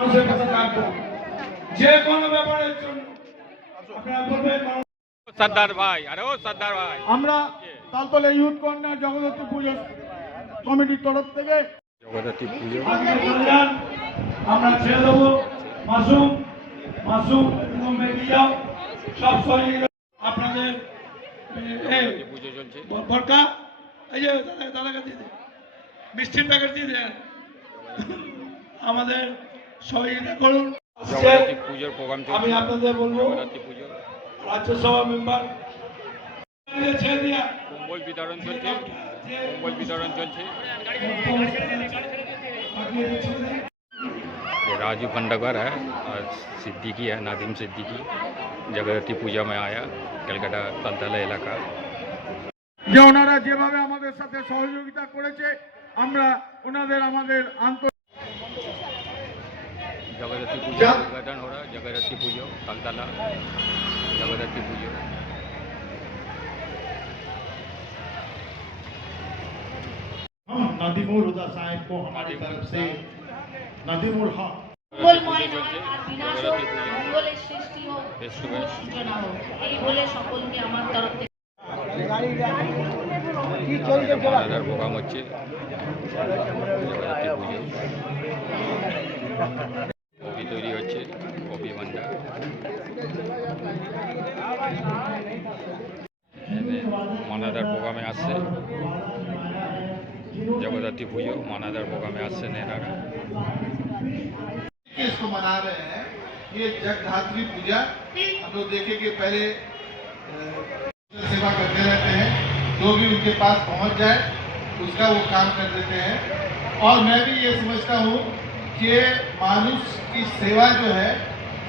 মানুষের পাশে থাকবো যে কোনো ব্যাপারের জন্য। আপনারা বলবেন সর্দার ভাই, আরে ও সর্দার ভাই, আমরা তালতলা ইউথ কর্নার জগদ্ধাত্রী পুজো কমিটির তরফ থেকে জগদ্ধাত্রী পুজো আমরা ছেড়ে দেবো। মাসুম মাসুম এবং মেঘিয়া সব সহযোগিতা আপনাদের পুজো চলছে। বরকা এই যে দাদাকে দিয়ে দেন, মিষ্টির প্যাকেট দিয়ে দেন, আমাদের সহযোগিতা করুন। জগদ্ধাত্রী পুজোর প্রোগ্রাম চলছে। আমি আপনাদের বলবো জগদ্ধাত্রী পুজো রাজ্যসভা মেম্বার ছেড়ে দিয়া কম্বল বিতরণ চলছে, কম্বল বিতরণ চলছে। ये राजू खंडगर है और सिद्दीकी है, नादिम सिद्दीकी जगद्धात्री पूजा में आया कलकत्ता तालतला इलाका। যে ওনারা যেভাবে আমাদের সাথে সহযোগিতা করেছে আমরা ওনাদের আমাদের जगद्धात्री पूजा का उद्घाटन हो रहा है। जगद्धात्री पूजा तालतला जगद्धात्री पूजा नादिमुल हुदा साहब को हमारी तरफ से नादिमुल हक পুজো চলছে। জগদ্ধাত্রী পুজো মঙ্গলের সৃষ্টি হোক, বেশ টু বেশ। সূচনা হোক, এই বলে সকলকে আমার তরফ থেকে মালাদার প্রোগ্রাম হচ্ছে জগদ্ধাত্রী পুজো। কপি তৈরি হচ্ছে, কপি ভান্ডার। মানাদার প্রোগ্রামে আসছে जगद्धात्री पूजो, मानादार प्रोग्राम में आज से नेनारा इसको मना रहे हैं। ये जगद्धात्री पूजा हम लोग देखे कि पहले सेवा करते रहते हैं, जो भी उनके पास पहुंच जाए उसका वो काम कर देते हैं। और मैं भी ये समझता हूँ कि मनुष्य की सेवा जो है,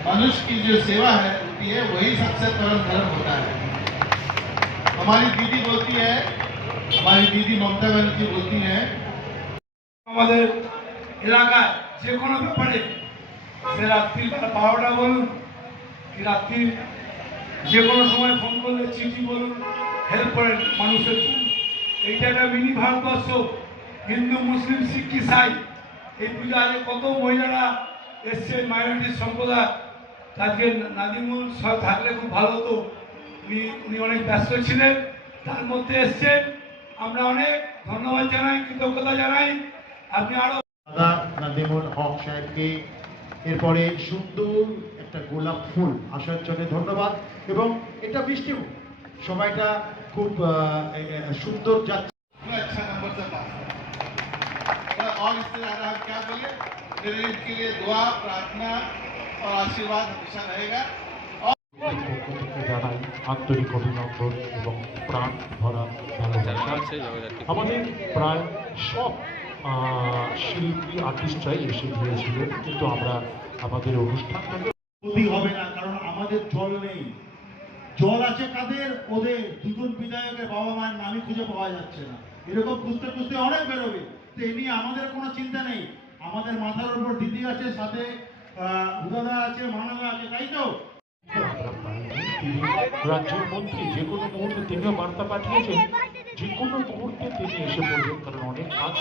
मनुष्य की जो सेवा है होती है, वही सबसे परम धर्म होता है। हमारी दीदी बोलती है, हमारी दीदी ममता बनर्जी बोलती हैं, আমাদের এলাকায় যে কোনো ব্যাপারে সে রাত্রি 12টা বলুন কি রাত্রি যে কোনো সময় ফোন করলে চিঠি বলুন, হেল্প করেন মানুষের জন্য। এইটা একটা মিনি ভারতবর্ষ, হিন্দু মুসলিম শিখ ইসাই। এই পূজা আগে কত মহিলারা এসছে, মাইনরিটি সম্প্রদায়। আজকে নাদিমুল সব থাকলে খুব ভালো হতো, উনি অনেক ব্যস্ত ছিলেন, তার মধ্যে এসছেন। আমরা অনেক ধন্যবাদ জানাই, কৃতজ্ঞতা জানাই। আপনি আরো দাদা নাদিমুল হক সাহেবকে এরপরে সুন্দর একটা গোলাপ ফুল আসার জন্য ধন্যবাদ। এবং এটা মিষ্টি সময়টা খুব সুন্দর যাচ্ছে। अच्छा नंबर से पास और इससे ज्यादा हम क्या बोले, गरीब के लिए दुआ प्रार्थना और आशीर्वाद हमेशा रहेगा। পক্ষ থেকে জানাই আন্তরিক অভিনন্দন এবং প্রাণ ভরা ভালোবাসা। जगद्धात्री আমাদের প্রায় সব শিল্পী আর্টিস্টরাই এসে গিয়েছিলেন, কিন্তু আমরা আমাদের অনুষ্ঠানটাকে ক্ষতি হবে না, কারণ আমাদের জল নেই। জল আছে কাদের? ওদের। দুজন বিধায়কের বাবা মায়ের নামই খুঁজে পাওয়া যাচ্ছে না। এরকম খুঁজতে খুঁজতে অনেক বেরোবে। তো এ নিয়ে আমাদের কোনো চিন্তা নেই। আমাদের মাথার উপর দিদি আছে, সাথে হুদাদা আছে, মানাদা আছে, তাই তো? আমরা পাইনি। তিনি রাজ্যের মন্ত্রী, যে কোনো মুহূর্তে তিনিও বার্তা পাঠিয়েছেন, যে কোনো মুহূর্তে তিনি এসে পড়বেন, কারণ অনেক কাজ